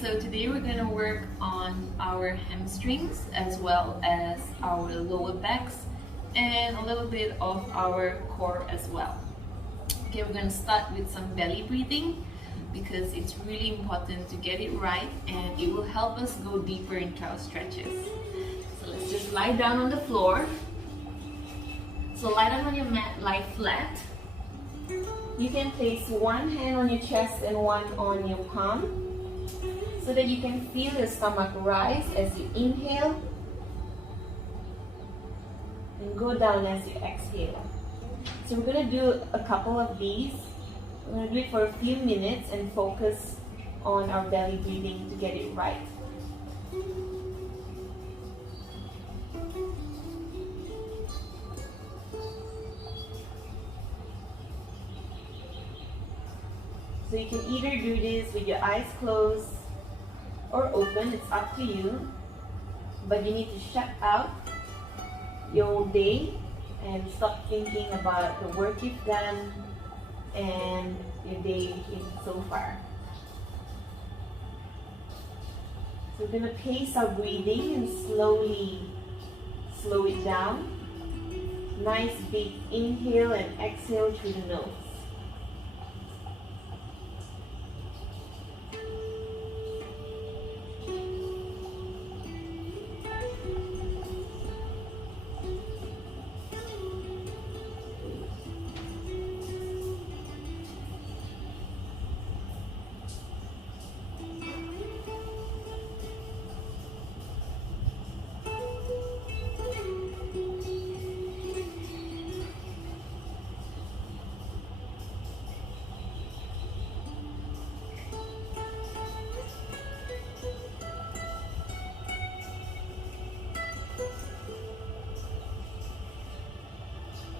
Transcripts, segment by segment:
so today we're going to work on our hamstrings as well as our lower backs and a little bit of our core as well. Okay, we're going to start with some belly breathing because it's really important to get it right and it will help us go deeper into our stretches. So let's just lie down on the floor. So lie down on your mat, lie flat. You can place one hand on your chest and one on your palm so that you can feel your stomach rise as you inhale and go down as you exhale. So we're going to do a couple of these. We're going to do it for a few minutes and focus on our belly breathing to get it right. So you can either do this with your eyes closed or open, it's up to you. But you need to shut out your day and stop thinking about the work you've done and your day so far. So we're going to pace our breathing and slowly slow it down. Nice big inhale and exhale through the nose.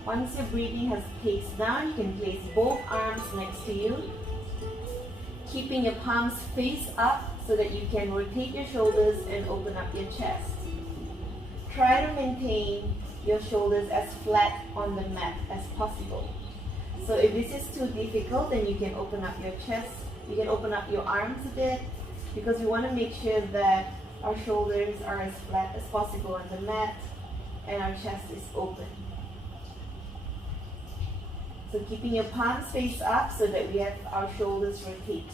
Once your breathing has paced down, you can place both arms next to you, keeping your palms face up so that you can rotate your shoulders and open up your chest. Try to maintain your shoulders as flat on the mat as possible. So if this is too difficult, then you can open up your chest, you can open up your arms a bit, because we want to make sure that our shoulders are as flat as possible on the mat and our chest is open. So keeping your palms face up so that we have our shoulders rotate.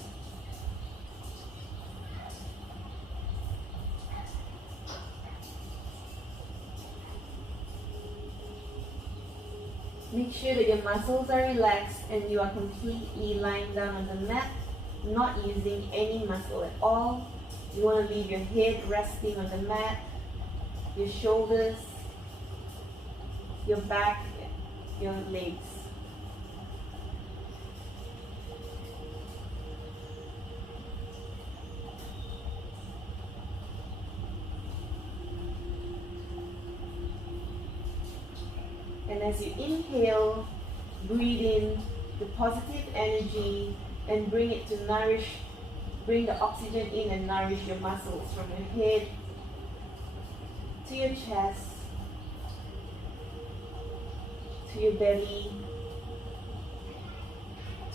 Make sure that your muscles are relaxed and you are completely lying down on the mat, not using any muscle at all. You want to leave your head resting on the mat, your shoulders, your back, your legs. And as you inhale, breathe in the positive energy and bring it to bring the oxygen in and nourish your muscles from your head to your chest, to your belly,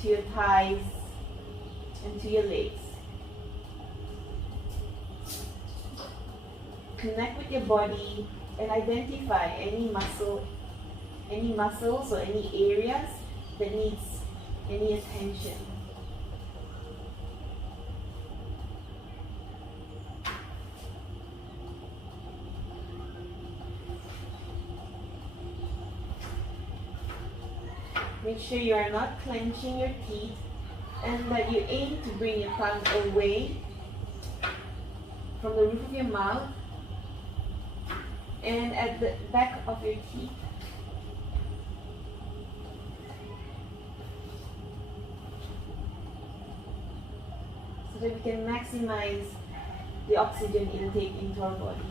to your thighs, and to your legs. Connect with your body and identify any muscles or any areas that needs any attention. Make sure you are not clenching your teeth and that you aim to bring your tongue away from the roof of your mouth and at the back of your teeth. So that we can maximize the oxygen intake into our bodies.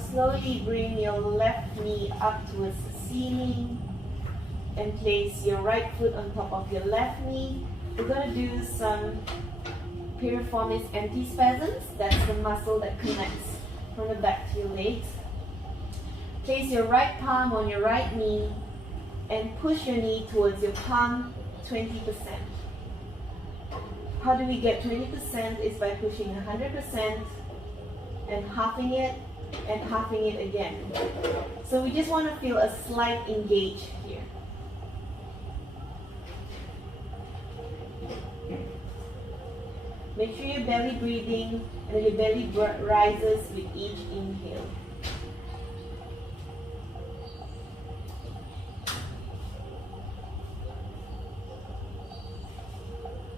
slowly bring your left knee up towards the ceiling and place your right foot on top of your left knee. We're going to do some piriformis antispasms. That's the muscle that connects from the back to your legs. Place your right palm on your right knee and push your knee towards your palm 20%. How do we get 20%? Is by pushing 100% and halving it again. So we just want to feel a slight engage here. Make sure your belly breathing and that your belly rises with each inhale.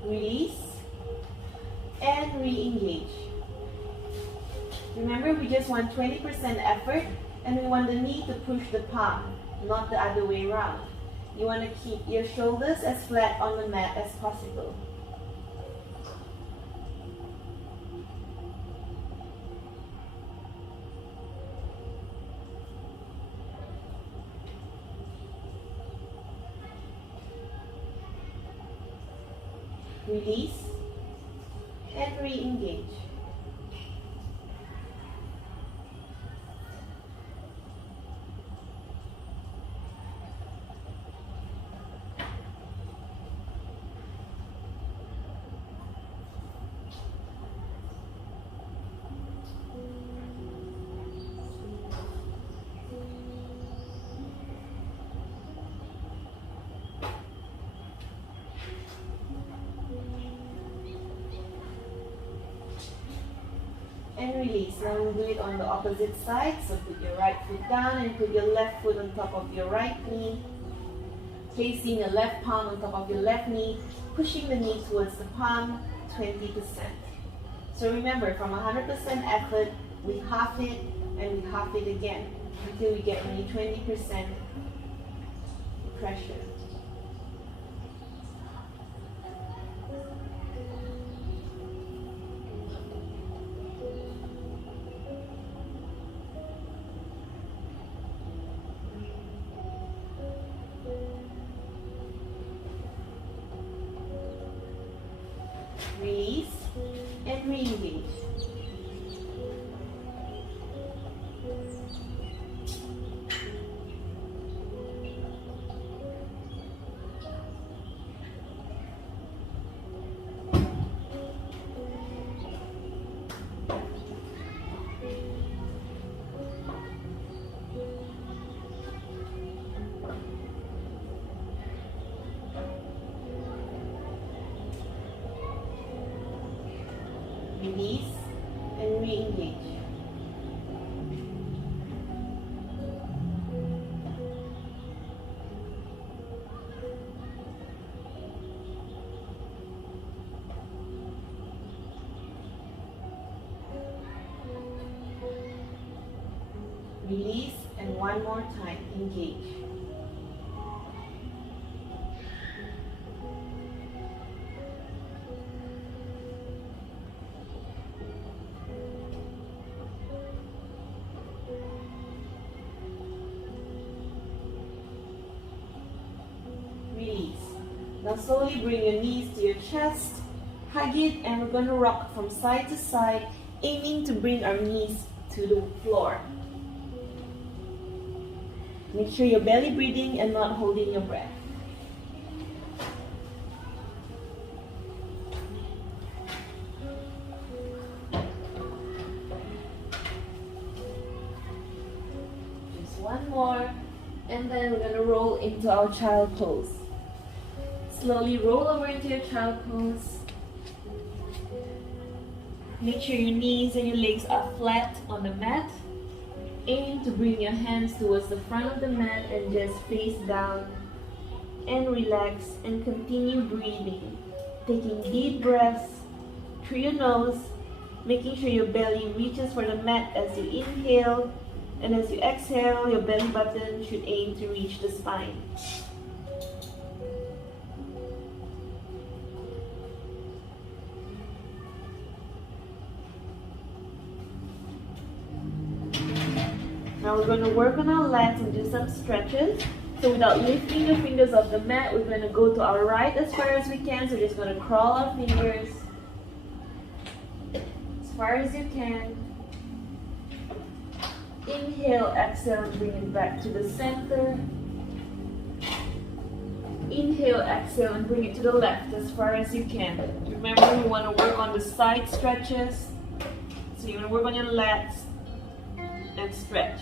Release and re-engage. Remember, we just want 20% effort and we want the knee to push the palm, not the other way around. You want to keep your shoulders as flat on the mat as possible. Release and re-engage. And release. Now we'll do it on the opposite side. So put your right foot down and put your left foot on top of your right knee. Placing the left palm on top of your left knee, pushing the knee towards the palm 20%. So remember, from 100% effort, we half it and we half it again until we get only 20% pressure. Release and re-engage. Release and re-engage. Release and one more time, engage. Release. Now slowly bring your knees to your chest, hug it, and we're going to rock from side to side, aiming to bring our knees to the floor. Make sure you're belly breathing and not holding your breath. Just one more, and then we're going to roll into our child pose. Slowly roll over into your child pose. Make sure your knees and your legs are flat on the mat. Aim to bring your hands towards the front of the mat and just face down and relax and continue breathing. Taking deep breaths through your nose, making sure your belly reaches for the mat as you inhale, and as you exhale, your belly button should aim to reach the spine. Now we're going to work on our lats and do some stretches. So without lifting your fingers off the mat, we're going to go to our right as far as we can. So we're just going to crawl our fingers as far as you can. Inhale, exhale, and bring it back to the center. Inhale, exhale, and bring it to the left as far as you can. Remember, you want to work on the side stretches. So you want to work on your lats and stretch.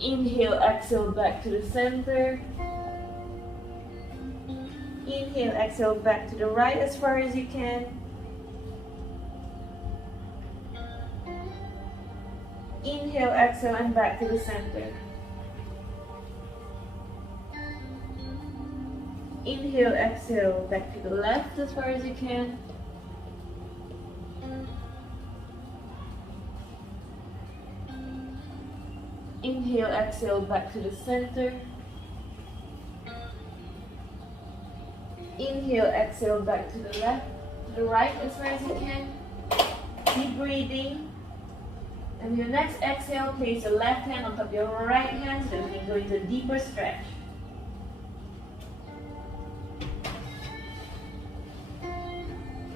Inhale, exhale, back to the center. Inhale, exhale, back to the right as far as you can. Inhale, exhale, and back to the center. Inhale, exhale, back to the left as far as you can. Inhale, exhale, back to the center. Inhale, exhale, back to the left, to the right as far as you can. Keep breathing. And your next exhale, place your left hand on top of your right hand so that we can go into a deeper stretch.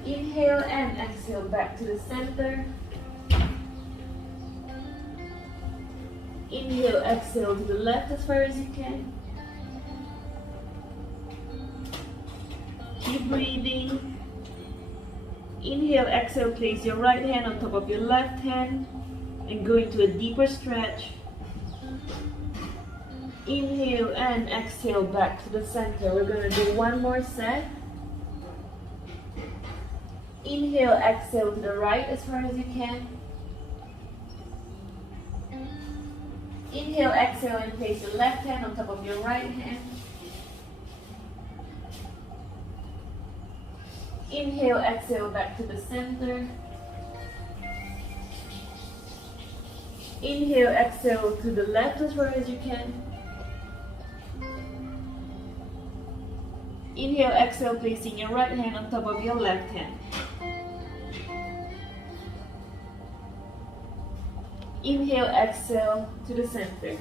Inhale and exhale back to the center. Inhale, exhale to the left as far as you can. Keep breathing. Inhale, exhale, place your right hand on top of your left hand and go into a deeper stretch. Inhale and exhale back to the center. We're going to do one more set. Inhale, exhale to the right as far as you can. Inhale, exhale, and place your left hand on top of your right hand. Inhale, exhale back to the center. Inhale, exhale to the left as far as you can. Inhale, exhale, placing your right hand on top of your left hand. Inhale, exhale to the center.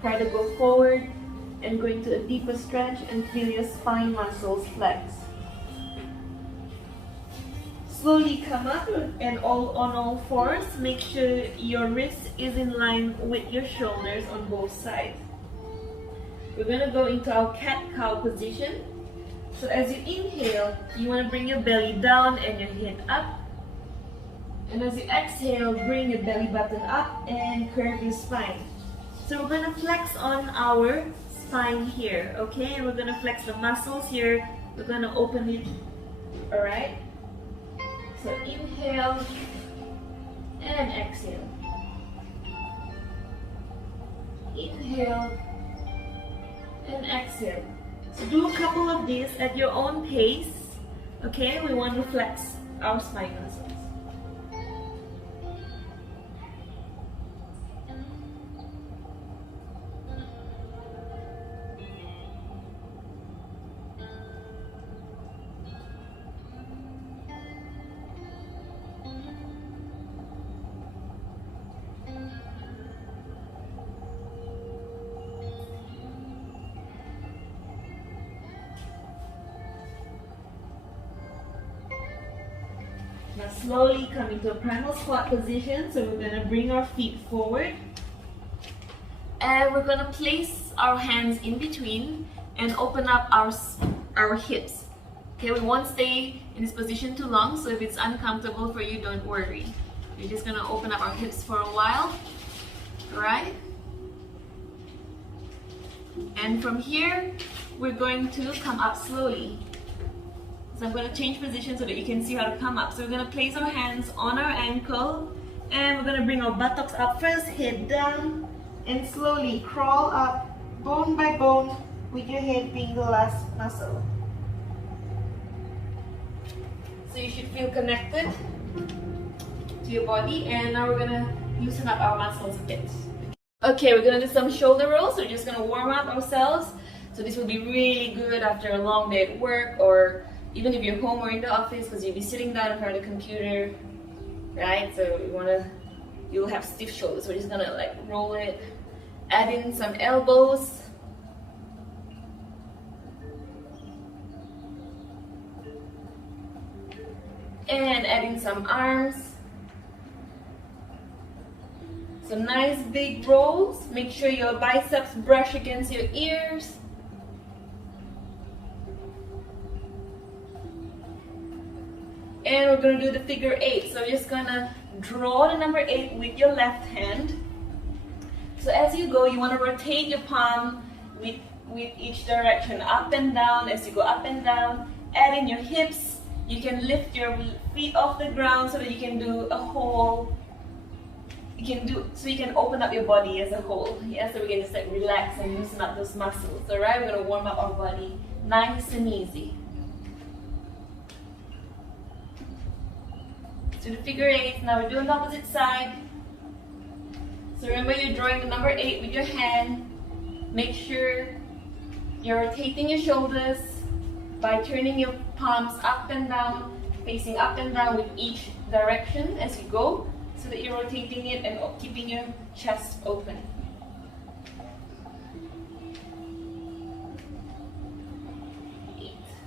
Try to go forward and go into a deeper stretch and feel your spine muscles flex. Slowly come up and on all fours. Make sure your wrist is in line with your shoulders on both sides. We're going to go into our cat-cow position. So as you inhale, you want to bring your belly down and your head up. And as you exhale, bring your belly button up and curve your spine. So we're going to flex on our spine here, okay? And we're going to flex the muscles here. We're going to open it, all right? So inhale and exhale. Inhale and exhale. So do a couple of these at your own pace, okay? We want to flex our spine muscles. Now slowly come into a primal squat position. So we're going to bring our feet forward. And we're going to place our hands in between and open up our hips. Okay, we won't stay in this position too long. So if it's uncomfortable for you, don't worry. We're just going to open up our hips for a while. Alright? And from here, we're going to come up slowly. So I'm going to change position so that you can see how to come up. So we're going to place our hands on our ankle and we're going to bring our buttocks up first, head down, and slowly crawl up bone by bone with your head being the last muscle. So you should feel connected to your body, and now we're going to loosen up our muscles a bit. Okay, we're going to do some shoulder rolls. So we're just going to warm up ourselves. So this will be really good after a long day at work, or even if you're home or in the office, because you'll be sitting down in front of the computer, right? So you want to you'll have stiff shoulders. So we're just gonna like roll it, add in some elbows. And add in some arms. So nice big rolls. Make sure your biceps brush against your ears. And we're gonna do the figure 8. So you're just gonna draw the number 8 with your left hand. So as you go, you wanna rotate your palm with each direction, up and down. As you go up and down, add in your hips. You can lift your feet off the ground so that you can do a whole, so you can open up your body as a whole. Yeah, so we can just like relax and loosen up those muscles. Alright, we're gonna warm up our body nice and easy. So the figure 8, now we're doing the opposite side. So remember, you're drawing the number 8 with your hand. Make sure you're rotating your shoulders by turning your palms up and down, facing up and down with each direction as you go, so that you're rotating it and keeping your chest open.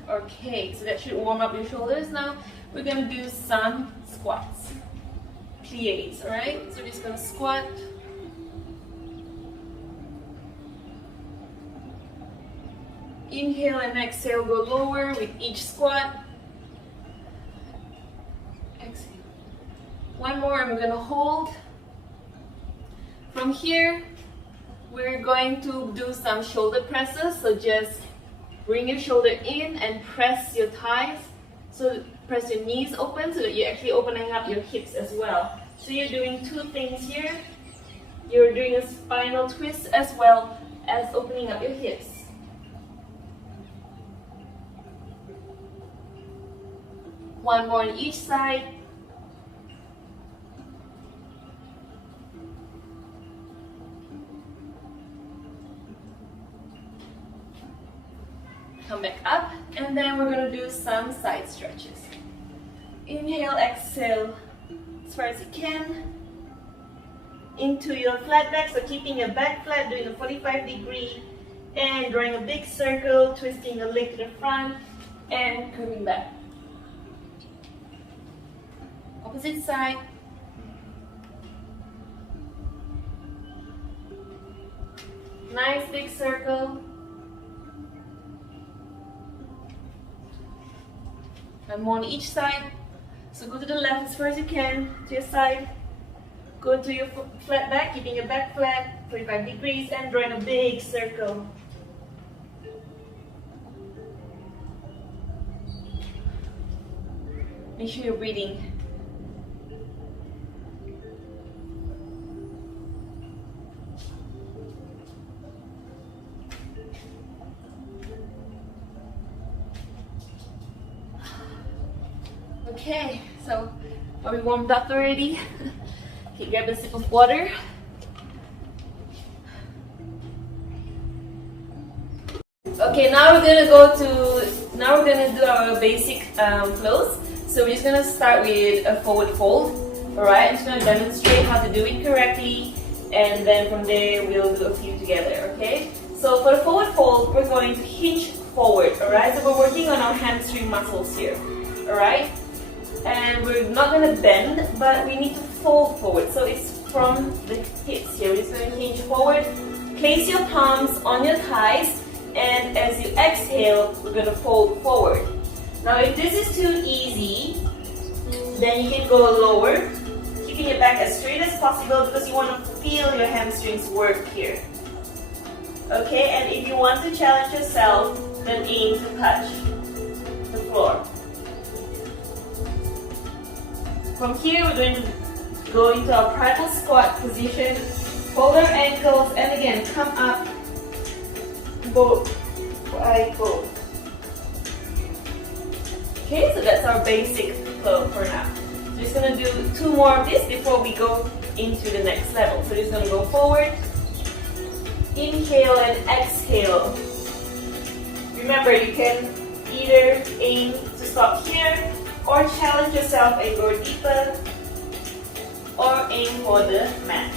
Okay, so that should warm up your shoulders. Now we're gonna do some squats, pliés, alright? So we're just gonna squat. Inhale and exhale, go lower with each squat. Exhale. One more, and we're gonna hold. From here, we're going to do some shoulder presses. So just bring your shoulder in and press your thighs. So press your knees open so that you're actually opening up your hips as well. So you're doing two things here. You're doing a spinal twist as well as opening up your hips. One more on each side. Come back up, and then we're going to do some side stretches. Inhale, exhale as far as you can. Into your flat back, so keeping your back flat, doing a 45-degree, and drawing a big circle, twisting the leg to the front, and coming back. Opposite side. Nice big circle. And more on each side. So go to the left as far as you can, to your side. Go to your flat back, keeping your back flat, 45 degrees, and drawing a big circle. Make sure you're breathing. Okay, so are we warmed up already? Okay, grab a sip of water. Okay, now we're gonna do our basic flows. So we're just gonna start with a forward fold. Alright, I'm just gonna demonstrate how to do it correctly, and then from there we'll do a few together, okay? So for the forward fold, we're going to hinge forward, alright? So we're working on our hamstring muscles here, alright? And we're not going to bend, but we need to fold forward. So it's from the hips here. We're just going to hinge forward. Place your palms on your thighs, and as you exhale, we're going to fold forward. Now if this is too easy, then you can go lower, keeping your back as straight as possible because you want to feel your hamstrings work here. Okay, and if you want to challenge yourself, then aim to touch the floor. From here, we're going to go into our primal squat position, fold our ankles, and again, come up, both, I fold. Okay, so that's our basic flow for now. So just going to do two more of this before we go into the next level. So just going to go forward, inhale and exhale. Remember, you can either aim to stop here, or challenge yourself and go deeper, or aim for the mat.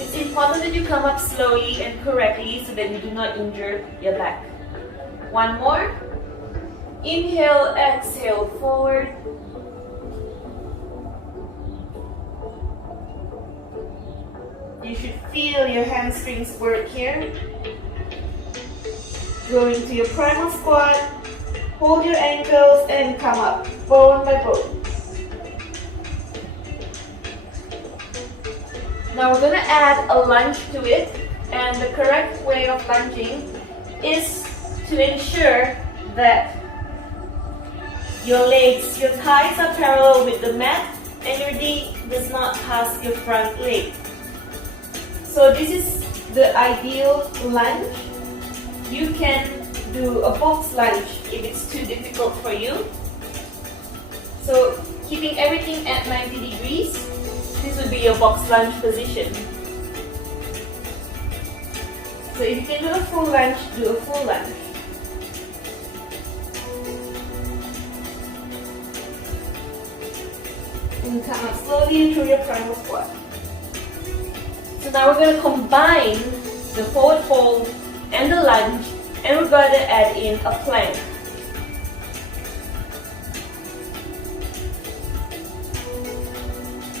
It's important that you come up slowly and correctly so that you do not injure your back. One more. Inhale, exhale, forward. You should feel your hamstrings work here. Go into your primal squat. Hold your ankles and come up, bone by bone. Now we're going to add a lunge to it, and the correct way of lunging is to ensure that your legs, your thighs are parallel with the mat and your knee does not pass your front leg. So this is the ideal lunge. You can do a box lunge if it's too difficult for you. So keeping everything at 90 degrees, this would be your box lunge position. So if you can do a full lunge, do a full lunge. And come up slowly through your primal squat. So now we're going to combine the forward fold and the lunge, and we're going to add in a plank.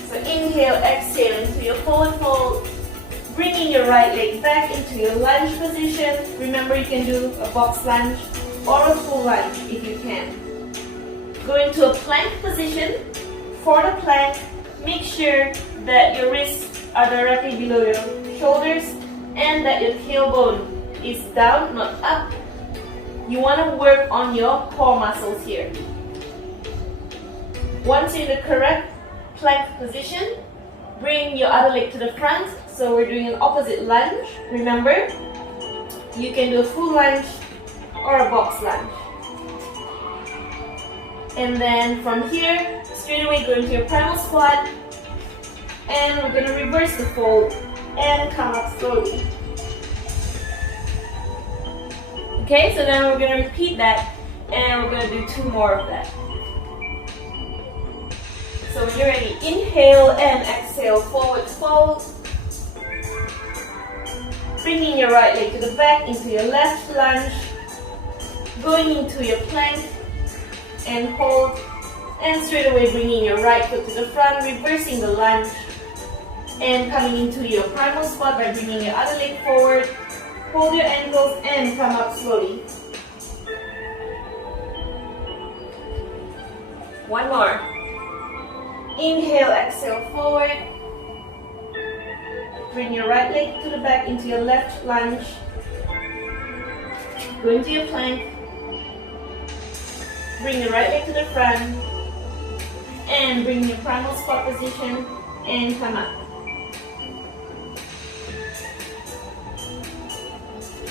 So inhale, exhale into your forward fold, bringing your right leg back into your lunge position. Remember, you can do a box lunge or a full lunge if you can. Go into a plank position. For the plank, make sure that your wrists are directly below your shoulders and that your tailbone is down, not up. You want to work on your core muscles here. Once you're in the correct plank position, bring your other leg to the front. So we're doing an opposite lunge. Remember, you can do a full lunge or a box lunge. And then from here, straight away go into your primal squat, and we're going to reverse the fold and come up slowly. Okay, so then we're going to repeat that, and we're going to do 2 more of that. So when you're ready, inhale and exhale, forward fold. Bringing your right leg to the back into your left lunge, going into your plank, and hold, and straight away bringing your right foot to the front, reversing the lunge, and coming into your primal squat by bringing your other leg forward. Hold your ankles and come up slowly. One more. Inhale, exhale, forward. Bring your right leg to the back into your left lunge. Go into your plank. Bring your right leg to the front, and bring your primal squat position and come up.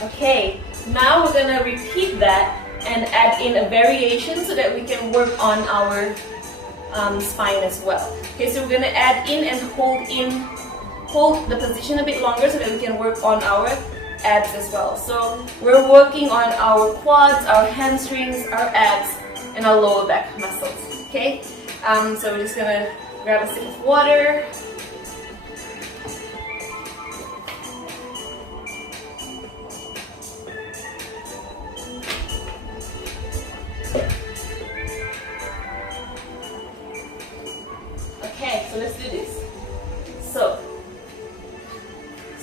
Okay, now we're gonna repeat that and add in a variation so that we can work on our spine as well. Okay, so we're gonna add in and hold the position a bit longer so that we can work on our abs as well. So we're working on our quads, our hamstrings, our abs, and our lower back muscles, okay? So we're just gonna grab a sip of water. Okay, so let's do this. So,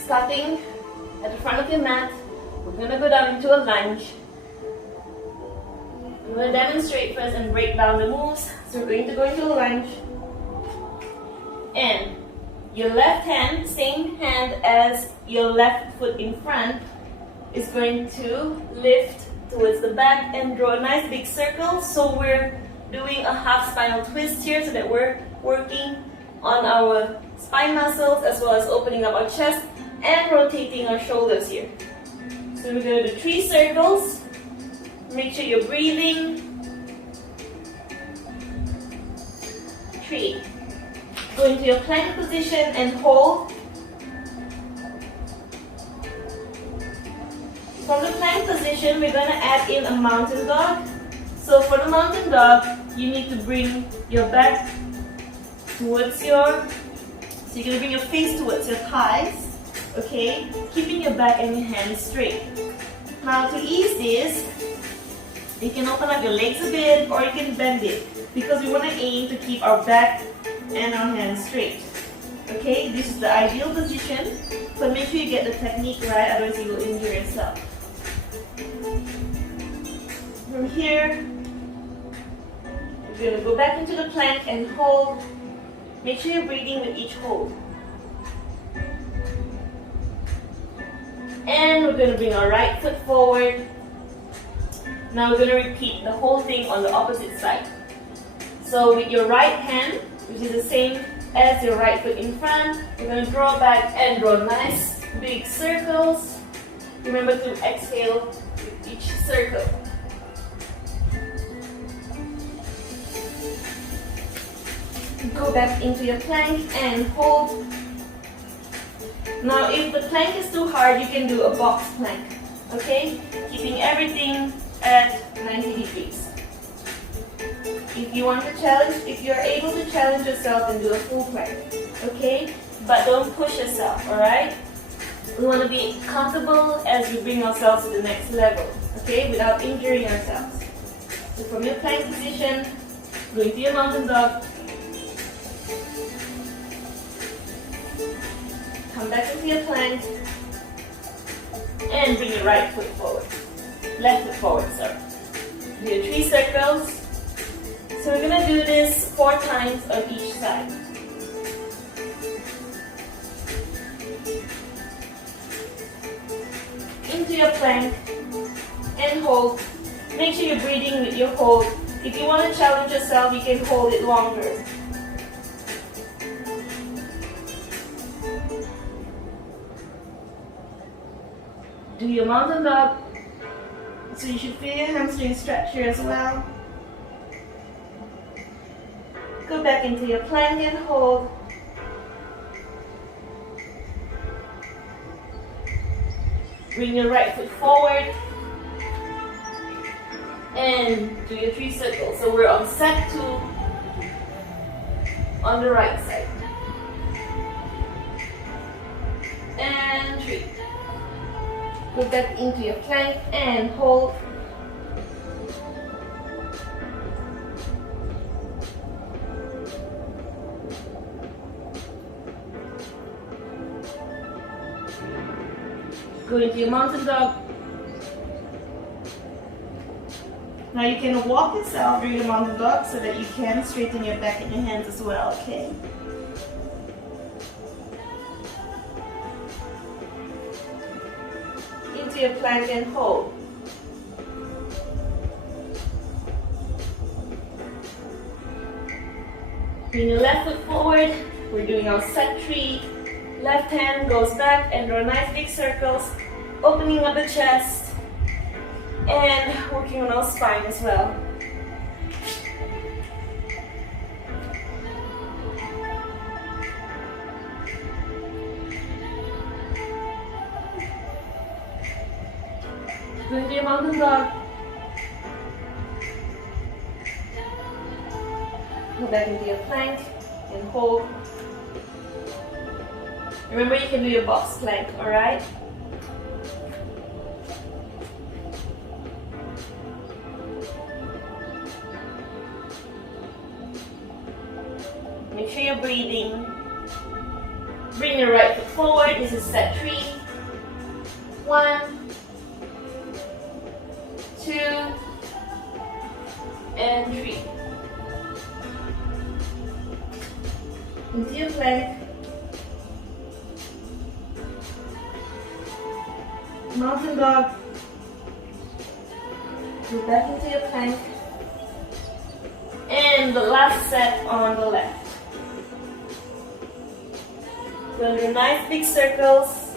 starting at the front of your mat, we're gonna go down into a lunge. I'm going to demonstrate first and break down the moves. So we're going to go into a lunge. And your left hand, same hand as your left foot in front, is going to lift towards the back and draw a nice big circle. So we're doing a half spinal twist here so that we're working on our spine muscles as well as opening up our chest and rotating our shoulders here. So we're going to do 3 circles. Make sure you're breathing. 3. Go into your plank position and hold. From the plank position, we're going to add in a mountain dog. So for the mountain dog, you need to bring your back towards your, so you're going to bring your face towards your thighs, okay? Keeping your back and your hands straight. Now to ease this, you can open up your legs a bit or you can bend it because we want to aim to keep our back and our hands straight. Okay, this is the ideal position, so make sure you get the technique right, otherwise you will injure yourself. From here, we're going to go back into the plank and hold. Make sure you're breathing with each hold. And we're going to bring our right foot forward. Now we're going to repeat the whole thing on the opposite side. So with your right hand, which is the same as your right foot in front, you're going to draw back and draw nice big circles. Remember to exhale with each circle. Go back into your plank and hold. Now if the plank is too hard, you can do a box plank, okay? Keeping everything at 90 degrees. If you want to challenge, if you're able to challenge yourself and do a full plank, okay? But don't push yourself, alright? We want to be comfortable as we bring ourselves to the next level, okay? Without injuring ourselves. So from your plank position, go into your mountain dog. Come back into your plank. And bring your right foot forward. Left foot forward, sorry. Do your 3 circles. So we're going to do this 4 times on each side. Into your plank and hold. Make sure you're breathing with your hold. If you want to challenge yourself, you can hold it longer. Do your mountain dog. So you should feel your hamstring stretch here as well. Go back into your plank and hold. Bring your right foot forward. And do your 3 circles. So we're on set 2 on the right side. And 3. Go back into your plank and hold. Go into your mountain dog. Now you can walk yourself through your mountain dog so that you can straighten your back and your hands as well, okay? Into your plank and hold. Bring your left foot forward. We're doing our set 3. Left hand goes back and draw nice big circles, opening up the chest and working on our spine as well. Go into your mountain dog. Go back into your plank and hold. Remember, you can do your box plank, alright? Make sure you're breathing. Bring your right foot forward. This is set 3. 1, 2, and 3. Into your plank. Mountain dog. Go back into your plank. And the last set on the left. Go do nice big circles.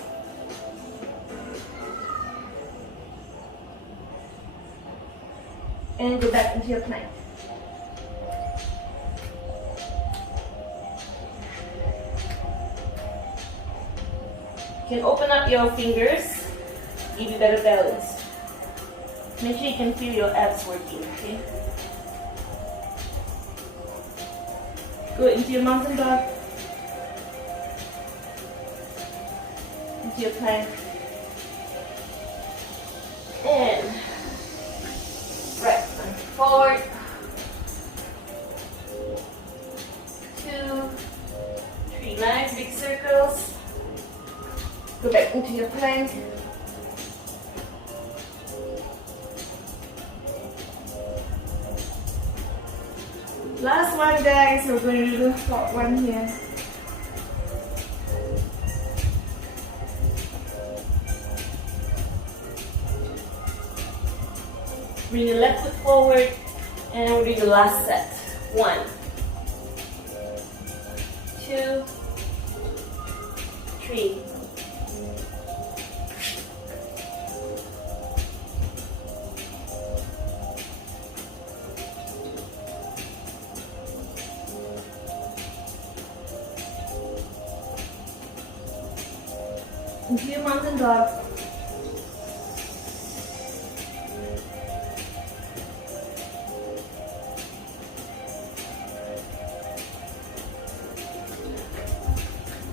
And go back into your plank. You can open up your fingers give you better balance. Make sure you can feel your abs working, okay? Go into your mountain dog. Into your plank. And right, forward. 2, 3, nice big circles. Go back into your plank. Last one, guys. We're going to do the top one here. Bring your left foot forward, and we'll do the last set. 1, 2, 3. Into your mountain dog.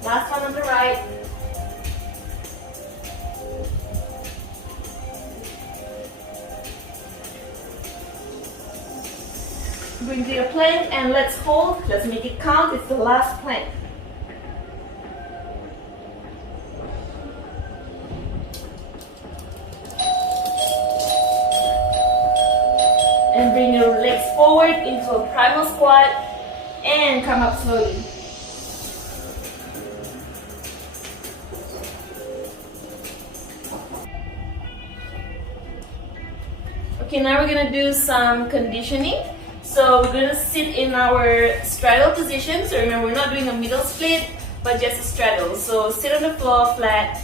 Last one on the right. Bring to your plank and let's hold. Let's make it count. It's the last plank. And bring your legs forward into a primal squat and come up slowly. Okay, now we're gonna do some conditioning. So we're gonna sit in our straddle position. So remember, we're not doing a middle split, but just a straddle. So sit on the floor flat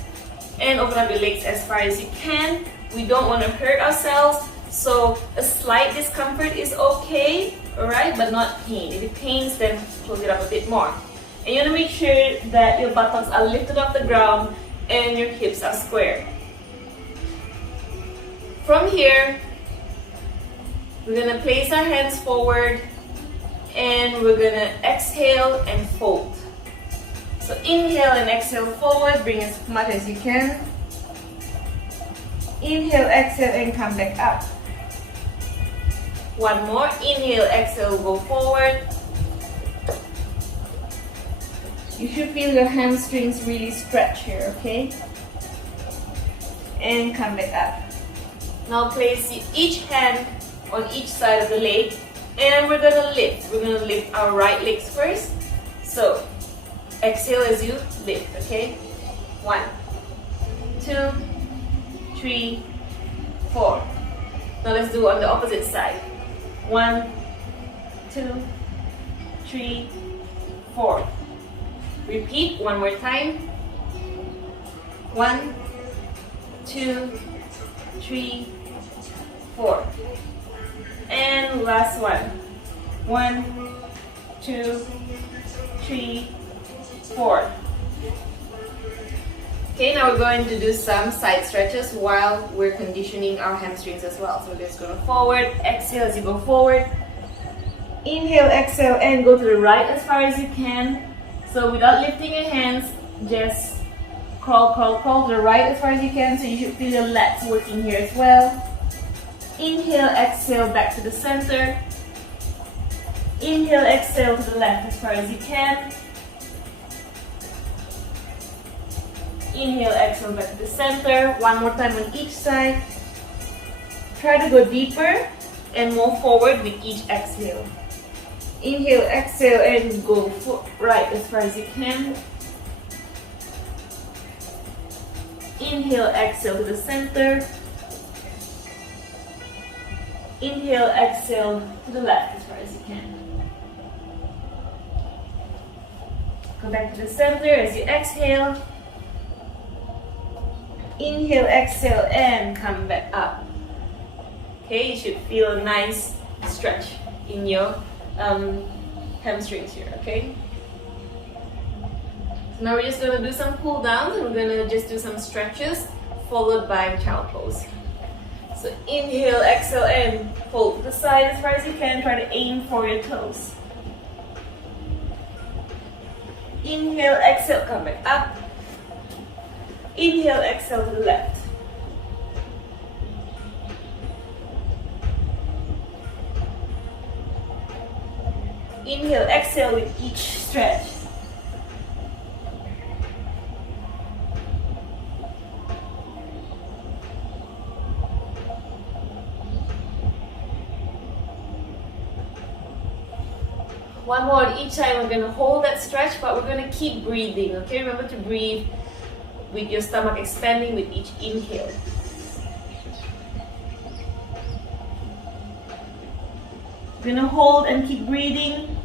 and open up your legs as far as you can. We don't want to hurt ourselves. So a slight discomfort is okay, alright, but not pain. If it pains, then close it up a bit more. And you want to make sure that your buttocks are lifted off the ground and your hips are square. From here, we're going to place our hands forward and we're going to exhale and fold. So inhale and exhale forward, bring as much as you can. Inhale, exhale, and come back up. One more. Inhale, exhale, go forward. You should feel your hamstrings really stretch here, okay? And come back up. Now place each hand on each side of the leg and we're gonna lift. We're gonna lift our right legs first. So exhale as you lift, okay? 1, 2, 3, 4. Now let's do on the opposite side. 1, 2, 3, 4. Repeat one more time. 1, 2, 3, 4. And last one. 1, 2, 3, 4. Okay, now we're going to do some side stretches while we're conditioning our hamstrings as well. So we're just going to forward, exhale as you go forward. Inhale, exhale, and go to the right as far as you can. So without lifting your hands, just crawl, crawl, crawl to the right as far as you can. So you should feel your lats working here as well. Inhale, exhale, back to the center. Inhale, exhale to the left as far as you can. Inhale, exhale, back to the center. One more time on each side. Try to go deeper and move forward with each exhale. Inhale, exhale, and go right as far as you can. Inhale, exhale to the center. Inhale, exhale to the left as far as you can. Go back to the center as you exhale. Inhale, exhale, and come back up. Okay, you should feel a nice stretch in your hamstrings here, okay? So now we're just going to do some cool downs and we're going to just do some stretches followed by child pose. So inhale, exhale, and hold to the side as far as you can. Try to aim for your toes. Inhale, exhale, come back up. Inhale, exhale to the left. Inhale, exhale with each stretch. One more each time. We're going to hold that stretch, but we're going to keep breathing, okay? Remember to breathe with your stomach expanding with each inhale. We're going to hold and keep breathing.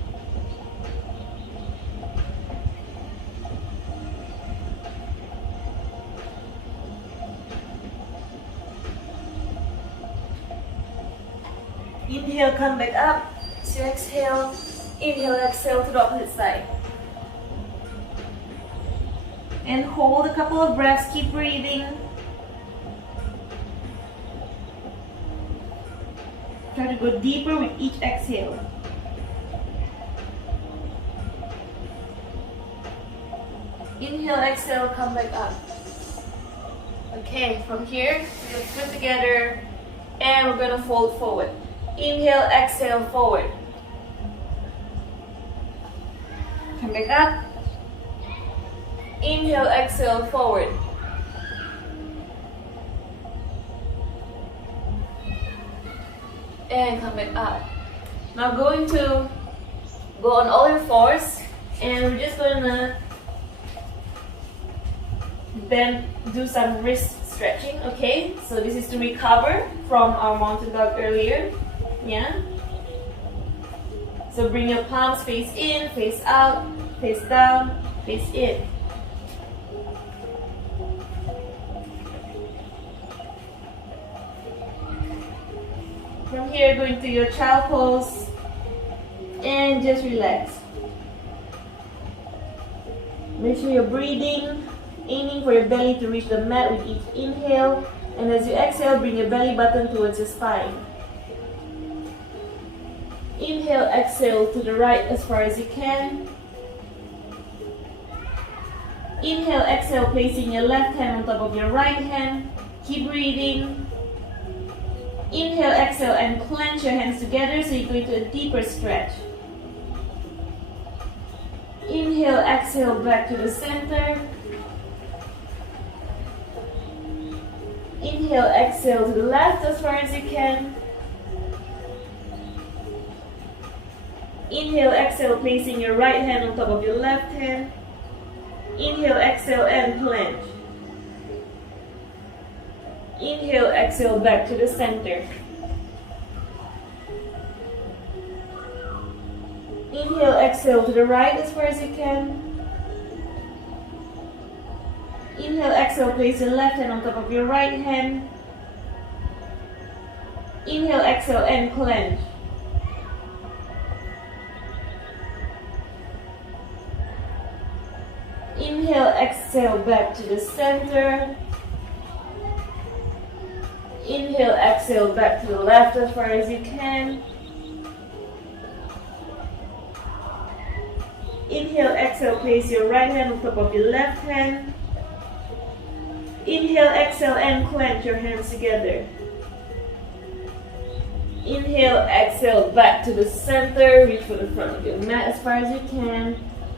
Inhale, come back up. So exhale. Inhale, exhale to the opposite side. And hold a couple of breaths, keep breathing. Try to go deeper with each exhale. Inhale, exhale, come back up. Okay, from here, we'll put together and we're going to fold forward. Inhale, exhale, forward. Come back up. Inhale, exhale, forward. And come back up. Now going to go on all your fours and we're just going to bend, do some wrist stretching, okay? So this is to recover from our mountain dog earlier. Yeah? So bring your palms face in, face out, face down, face in. From here, go into your child pose and just relax. Make sure you're breathing, aiming for your belly to reach the mat with each inhale. And as you exhale, bring your belly button towards your spine. Inhale, exhale to the right as far as you can. Inhale, exhale, placing your left hand on top of your right hand. Keep breathing. Inhale, exhale, and clench your hands together so you go into a deeper stretch. Inhale, exhale, back to the center. Inhale, exhale to the left as far as you can. Inhale, exhale, placing your right hand on top of your left hand. Inhale, exhale, and planche. Inhale, exhale, back to the center. Inhale, exhale to the right as far as you can. Inhale, exhale, place your left hand on top of your right hand. Inhale, exhale, and clench. Inhale, exhale, back to the center. Inhale, exhale, back to the left as far as you can. Inhale, exhale, place your right hand on top of your left hand. Inhale, exhale, and clench your hands together. Inhale, exhale, back to the center. Reach for the front of your mat as far as you can.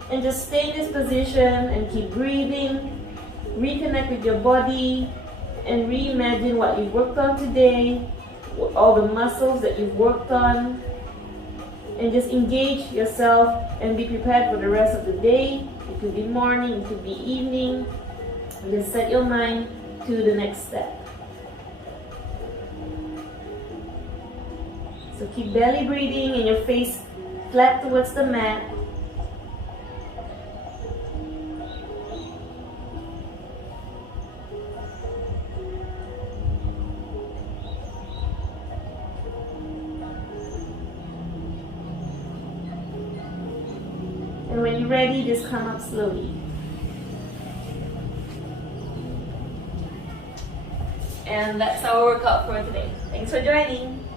And just stay in this position and keep breathing. Reconnect with your body and reimagine what you've worked on today, all the muscles that you've worked on. And just engage yourself and be prepared for the rest of the day. It could be morning, it could be evening. And just set your mind to the next step. So keep belly breathing and your face flat towards the mat. And when you're ready, just come up slowly. And that's our workout for today. Thanks for joining.